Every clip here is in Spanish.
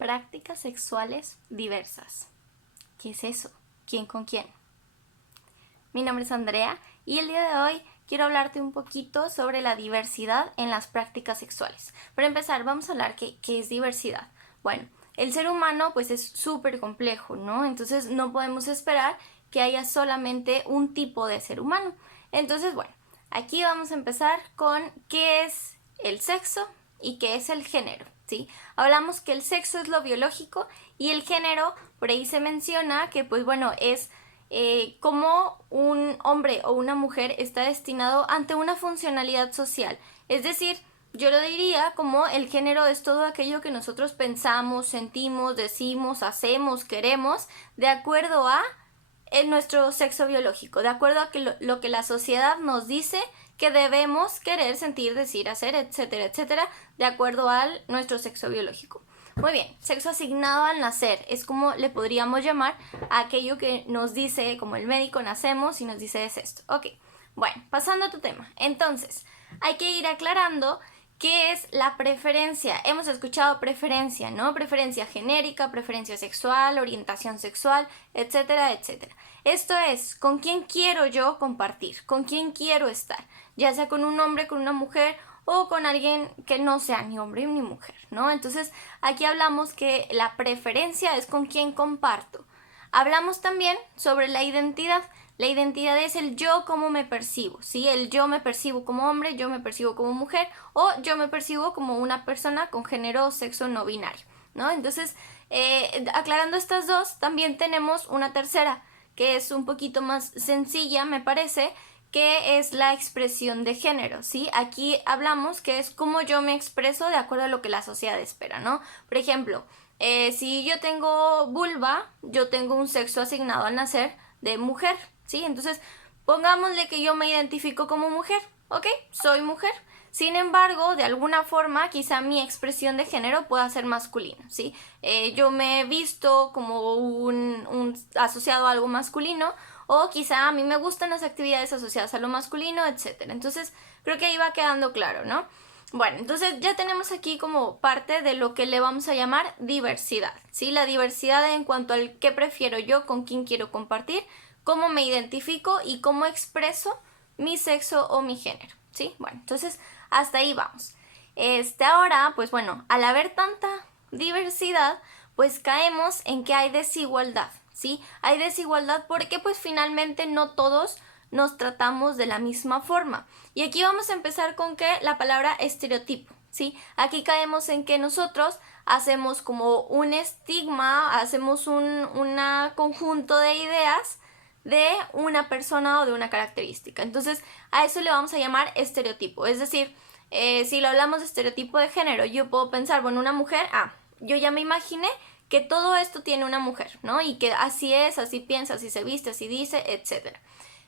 Prácticas sexuales diversas. ¿Qué es eso? ¿Quién con quién? Mi nombre es Andrea y el día de hoy quiero hablarte un poquito sobre la diversidad en las prácticas sexuales. Para empezar, vamos a hablar qué es diversidad. Bueno, el ser humano pues es súper complejo, ¿no? Entonces no podemos esperar que haya solamente un tipo de ser humano. Entonces, bueno, aquí vamos a empezar con qué es el sexo y qué es el género, ¿sí? Hablamos que el sexo es lo biológico y el género, por ahí se menciona que, pues bueno, es cómo un hombre o una mujer está destinado ante una funcionalidad social. Es decir, yo lo diría como el género es todo aquello que nosotros pensamos, sentimos, decimos, hacemos, queremos, de acuerdo a nuestro sexo biológico, de acuerdo a que lo que la sociedad nos dice que debemos querer, sentir, decir, hacer, etcétera, etcétera, de acuerdo a nuestro sexo biológico. Muy bien, sexo asignado al nacer es como le podríamos llamar a aquello que nos dice, como el médico, nacemos y nos dice es esto. Ok, bueno, pasando a tu tema. Entonces, hay que ir aclarando qué es la preferencia. Hemos escuchado preferencia, ¿no? Preferencia genérica, preferencia sexual, orientación sexual, etcétera, etcétera. Esto es, ¿con quién quiero yo compartir? ¿Con quién quiero estar? Ya sea con un hombre, con una mujer o con alguien que no sea ni hombre ni mujer, ¿no? Entonces, aquí hablamos que la preferencia es con quién comparto. Hablamos también sobre la identidad. La identidad es el yo como me percibo, ¿sí? El yo me percibo como hombre, yo me percibo como mujer o yo me percibo como una persona con género o sexo no binario, ¿no? Entonces, aclarando estas dos, también tenemos una tercera que es un poquito más sencilla, me parece, que es la expresión de género, ¿sí? Aquí hablamos que es cómo yo me expreso de acuerdo a lo que la sociedad espera, ¿no? Por ejemplo, si yo tengo vulva, yo tengo un sexo asignado al nacer de mujer, ¿sí? Entonces, pongámosle que yo me identifico como mujer, ¿ok? Soy mujer. Sin embargo, de alguna forma, quizá mi expresión de género pueda ser masculina, ¿sí? Yo me he visto como un asociado a algo masculino o quizá a mí me gustan las actividades asociadas a lo masculino, etc. Entonces, creo que ahí va quedando claro, ¿no? Bueno, entonces ya tenemos aquí como parte de lo que le vamos a llamar diversidad, ¿sí? La diversidad en cuanto al qué prefiero yo, con quién quiero compartir, cómo me identifico y cómo expreso mi sexo o mi género, ¿sí? Bueno, entonces hasta ahí vamos. Ahora, pues bueno, al haber tanta diversidad, pues caemos en que hay desigualdad, ¿sí? Hay desigualdad porque pues finalmente no todos nos tratamos de la misma forma. Y aquí vamos a empezar con que la palabra estereotipo, ¿sí? Aquí caemos en que nosotros hacemos como un estigma, hacemos un conjunto de ideas de una persona o de una característica. Entonces, a eso le vamos a llamar estereotipo. Es decir, si lo hablamos de estereotipo de género, yo puedo pensar, bueno, una mujer, yo ya me imaginé que todo esto tiene una mujer, ¿no? Y que así es, así piensa, así se viste, así dice, etc.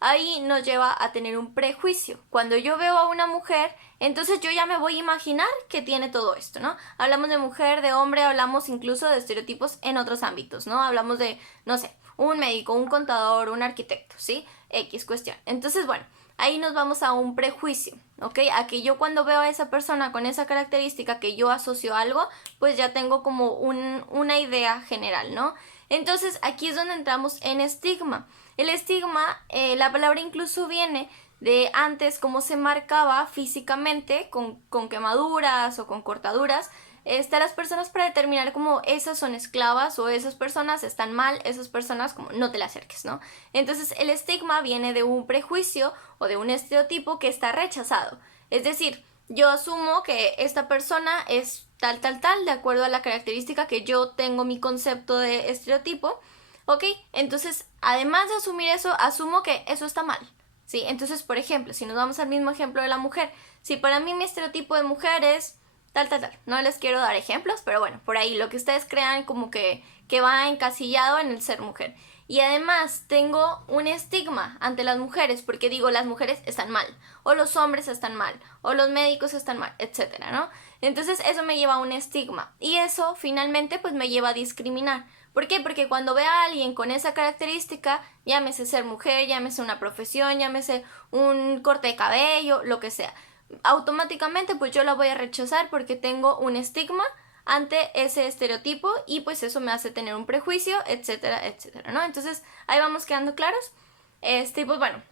Ahí nos lleva a tener un prejuicio. Cuando yo veo a una mujer, entonces yo ya me voy a imaginar que tiene todo esto, ¿no? Hablamos de mujer, de hombre, hablamos incluso de estereotipos en otros ámbitos, ¿no? Hablamos de, no sé, un médico, un contador, un arquitecto, ¿sí? X cuestión. Entonces, bueno, ahí nos vamos a un prejuicio, ¿ok? A que yo cuando veo a esa persona con esa característica que yo asocio a algo, pues ya tengo como una idea general, ¿no? Entonces, aquí es donde entramos en estigma. El estigma, la palabra incluso viene de antes cómo se marcaba físicamente con quemaduras o con cortaduras las personas para determinar como esas son esclavas o esas personas están mal, esas personas como no te le acerques, ¿no? Entonces el estigma viene de un prejuicio o de un estereotipo que está rechazado. Es decir, yo asumo que esta persona es tal, de acuerdo a la característica que yo tengo mi concepto de estereotipo. ¿Ok? Entonces, además de asumir eso, asumo que eso está mal, ¿sí? Entonces, por ejemplo, si nos vamos al mismo ejemplo de la mujer, si para mí mi estereotipo de mujer es tal, no les quiero dar ejemplos, pero bueno, por ahí lo que ustedes crean como que va encasillado en el ser mujer. Y además tengo un estigma ante las mujeres, porque digo, las mujeres están mal, o los hombres están mal, o los médicos están mal, etcétera, ¿no? Entonces eso me lleva a un estigma, y eso finalmente pues me lleva a discriminar. ¿Por qué? Porque cuando vea a alguien con esa característica, llámese ser mujer, llámese una profesión, llámese un corte de cabello, lo que sea, automáticamente pues yo la voy a rechazar porque tengo un estigma ante ese estereotipo y pues eso me hace tener un prejuicio, etcétera, etcétera, ¿no? Entonces ahí vamos quedando claros. Pues bueno,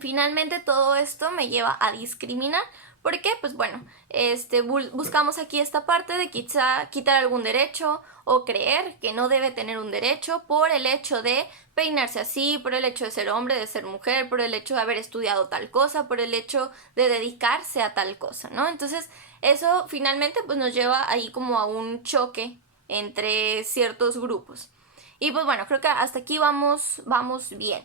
finalmente todo esto me lleva a discriminar. ¿Por qué? Pues bueno, buscamos aquí esta parte de quizá quitar algún derecho o creer que no debe tener un derecho por el hecho de peinarse así, por el hecho de ser hombre, de ser mujer, por el hecho de haber estudiado tal cosa, por el hecho de dedicarse a tal cosa, ¿no? Entonces, eso finalmente pues nos lleva ahí como a un choque entre ciertos grupos. Y pues bueno, creo que hasta aquí vamos bien.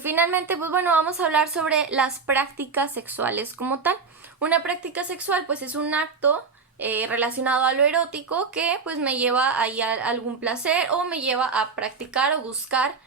Finalmente, pues bueno, vamos a hablar sobre las prácticas sexuales como tal. Una práctica sexual, pues es un acto relacionado a lo erótico que pues me lleva ahí a algún placer o me lleva a practicar o buscar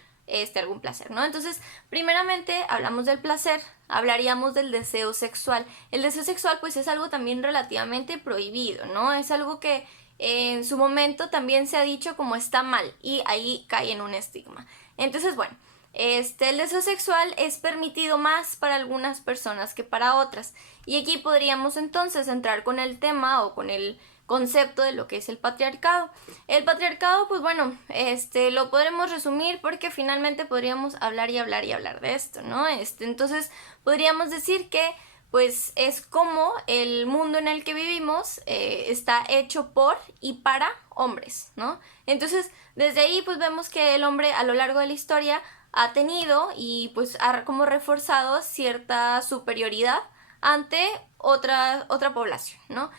algún placer, ¿no? Entonces, primeramente hablamos del placer, hablaríamos del deseo sexual. El deseo sexual pues es algo también relativamente prohibido, ¿no? Es algo que en su momento también se ha dicho como está mal y ahí cae en un estigma. Entonces, bueno, el deseo sexual es permitido más para algunas personas que para otras. Y aquí podríamos entonces entrar con el tema o con el concepto de lo que es el patriarcado. El patriarcado, pues bueno, lo podremos resumir porque finalmente podríamos hablar y hablar y hablar de esto, ¿no? Entonces podríamos decir que pues es como el mundo en el que vivimos está hecho por y para hombres, ¿no? Entonces, desde ahí pues vemos que el hombre a lo largo de la historia ha tenido y pues ha como reforzado cierta superioridad ante otra población, ¿no?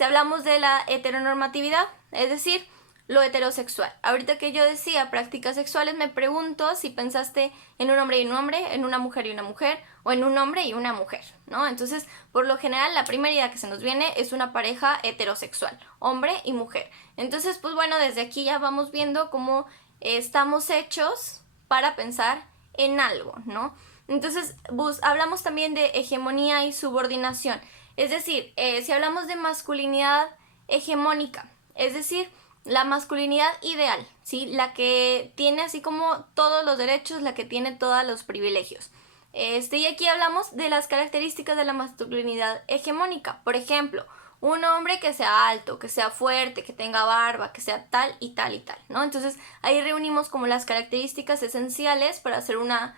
Hablamos de la heteronormatividad, es decir, lo heterosexual. Ahorita que yo decía prácticas sexuales, me pregunto si pensaste en un hombre y un hombre, en una mujer y una mujer, o en un hombre y una mujer, ¿no? Entonces, por lo general, la primera idea que se nos viene es una pareja heterosexual, hombre y mujer. Entonces, pues bueno, desde aquí ya vamos viendo cómo estamos hechos para pensar en algo, ¿no? Entonces, hablamos también de hegemonía y subordinación. Es decir, si hablamos de masculinidad hegemónica, es decir, la masculinidad ideal, ¿sí? La que tiene así como todos los derechos, la que tiene todos los privilegios. Y aquí hablamos de las características de la masculinidad hegemónica. Por ejemplo, un hombre que sea alto, que sea fuerte, que tenga barba, que sea tal y tal y tal, ¿no? Entonces ahí reunimos como las características esenciales para hacer una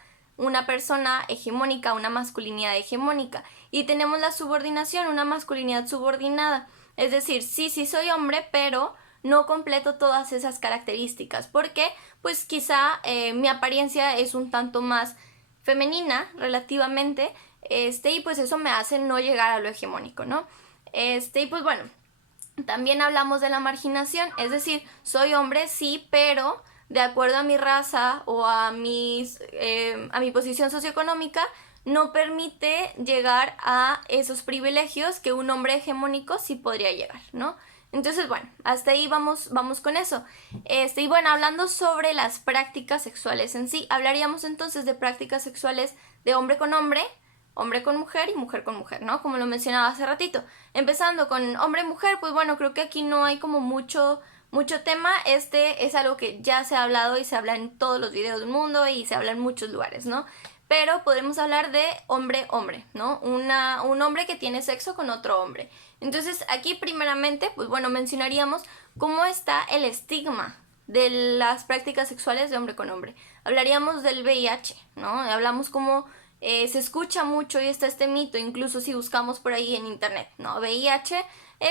persona hegemónica, una masculinidad hegemónica. Y tenemos la subordinación, una masculinidad subordinada. Es decir, sí soy hombre, pero no completo todas esas características. Porque, pues quizá mi apariencia es un tanto más femenina relativamente, y pues eso me hace no llegar a lo hegemónico, ¿no? Y pues bueno, también hablamos de la marginación, es decir, soy hombre, sí, pero de acuerdo a mi raza o a mi posición socioeconómica, no permite llegar a esos privilegios que un hombre hegemónico sí podría llegar, ¿no? Entonces, bueno, hasta ahí vamos con eso. Y bueno, hablando sobre las prácticas sexuales en sí, hablaríamos entonces de prácticas sexuales de hombre con mujer y mujer con mujer, ¿no? Como lo mencionaba hace ratito. Empezando con hombre-mujer, pues bueno, creo que aquí no hay como mucho tema. Es algo que ya se ha hablado y se habla en todos los videos del mundo y se habla en muchos lugares, ¿no? Pero podemos hablar de hombre-hombre, ¿no? Un hombre que tiene sexo con otro hombre. Entonces, aquí primeramente, pues bueno, mencionaríamos cómo está el estigma de las prácticas sexuales de hombre con hombre. Hablaríamos del VIH, ¿no? Hablamos cómo se escucha mucho y está este mito, incluso si buscamos por ahí en internet, ¿no? VIH,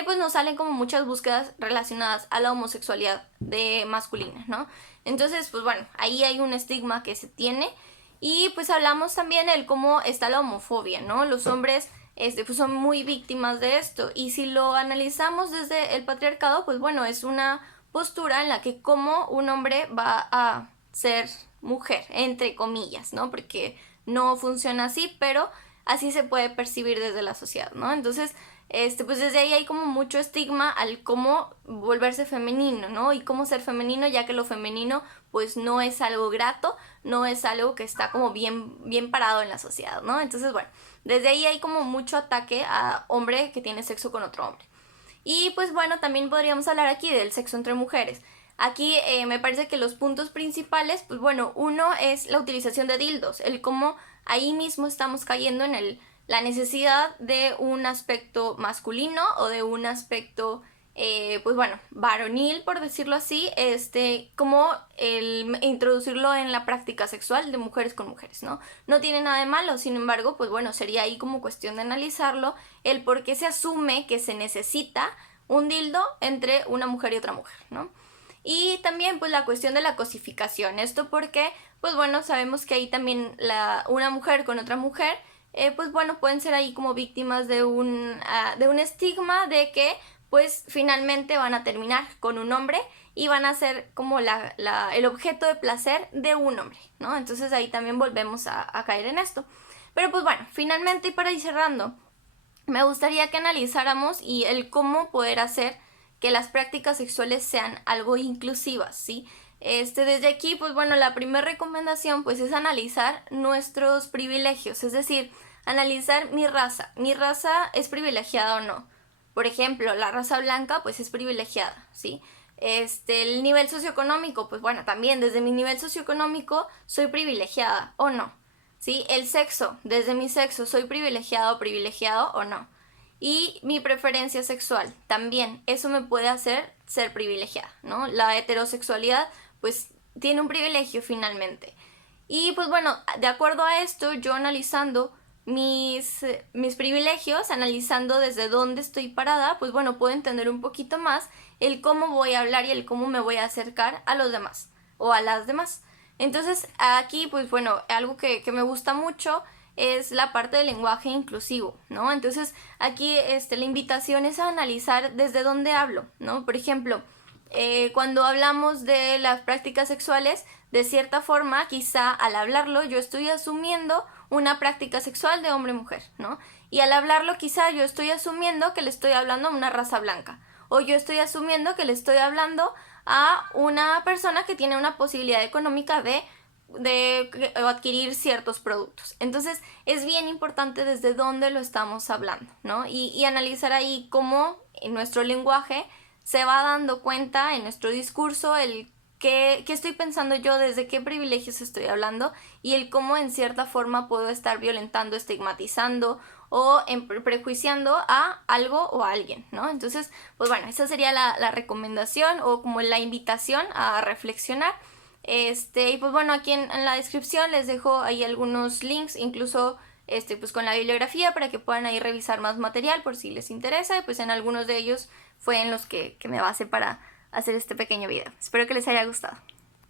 pues nos salen como muchas búsquedas relacionadas a la homosexualidad de masculina, ¿no? Entonces, pues bueno, ahí hay un estigma que se tiene. Y pues hablamos también de cómo está la homofobia, ¿no? Los hombres pues son muy víctimas de esto. Y si lo analizamos desde el patriarcado, pues bueno, es una postura en la que como un hombre va a ser mujer, entre comillas, ¿no? Porque no funciona así, pero así se puede percibir desde la sociedad, ¿no? Entonces, pues desde ahí hay como mucho estigma al cómo volverse femenino, ¿no? Y cómo ser femenino, ya que lo femenino pues no es algo grato, no es algo que está como bien parado en la sociedad, ¿no? Entonces, bueno, desde ahí hay como mucho ataque a hombre que tiene sexo con otro hombre. Y pues bueno, también podríamos hablar aquí del sexo entre mujeres. Aquí me parece que los puntos principales, pues bueno, uno es la utilización de dildos, el cómo ahí mismo estamos cayendo en la necesidad de un aspecto masculino o de un aspecto pues bueno, varonil, por decirlo así, como el introducirlo en la práctica sexual de mujeres con mujeres, ¿no? No tiene nada de malo, sin embargo, pues bueno, sería ahí como cuestión de analizarlo, el por qué se asume que se necesita un dildo entre una mujer y otra mujer, ¿no? Y también pues la cuestión de la cosificación, esto porque, pues bueno, sabemos que ahí también una mujer con otra mujer, pues bueno, pueden ser ahí como víctimas de un estigma de que pues finalmente van a terminar con un hombre y van a ser como el objeto de placer de un hombre, ¿no? Entonces ahí también volvemos a caer en esto. Pero pues bueno, finalmente y para ir cerrando, me gustaría que analizáramos y el cómo poder hacer que las prácticas sexuales sean algo inclusivas, ¿sí? Desde aquí, pues bueno, la primera recomendación pues es analizar nuestros privilegios, es decir, analizar mi raza es privilegiada o no. Por ejemplo, la raza blanca pues es privilegiada, ¿sí? El nivel socioeconómico, pues bueno, también desde mi nivel socioeconómico soy privilegiada o no, ¿sí? El sexo, desde mi sexo soy privilegiado o no. Y mi preferencia sexual, también, eso me puede hacer ser privilegiada, ¿no? La heterosexualidad, pues, tiene un privilegio finalmente. Y pues bueno, de acuerdo a esto, yo analizando mis privilegios, analizando desde dónde estoy parada, pues bueno, puedo entender un poquito más el cómo voy a hablar y el cómo me voy a acercar a los demás o a las demás. Entonces aquí, pues bueno, algo que me gusta mucho es la parte del lenguaje inclusivo, ¿no? Entonces aquí la invitación es a analizar desde dónde hablo, ¿no? Por ejemplo, cuando hablamos de las prácticas sexuales, de cierta forma, quizá al hablarlo yo estoy asumiendo una práctica sexual de hombre-mujer, ¿no? Y al hablarlo quizá yo estoy asumiendo que le estoy hablando a una raza blanca, o yo estoy asumiendo que le estoy hablando a una persona que tiene una posibilidad económica de adquirir ciertos productos. Entonces es bien importante desde dónde lo estamos hablando, ¿no? Y analizar ahí cómo en nuestro lenguaje se va dando cuenta en nuestro discurso el qué estoy pensando yo, desde qué privilegios estoy hablando y el cómo en cierta forma puedo estar violentando, estigmatizando o prejuiciando a algo o a alguien, ¿no? Entonces, pues bueno, esa sería la recomendación o como la invitación a reflexionar. Y pues bueno, aquí en la descripción les dejo ahí algunos links, incluso pues con la bibliografía para que puedan ahí revisar más material por si les interesa, y pues en algunos de ellos fue en los que me basé para hacer este pequeño video. Espero que les haya gustado.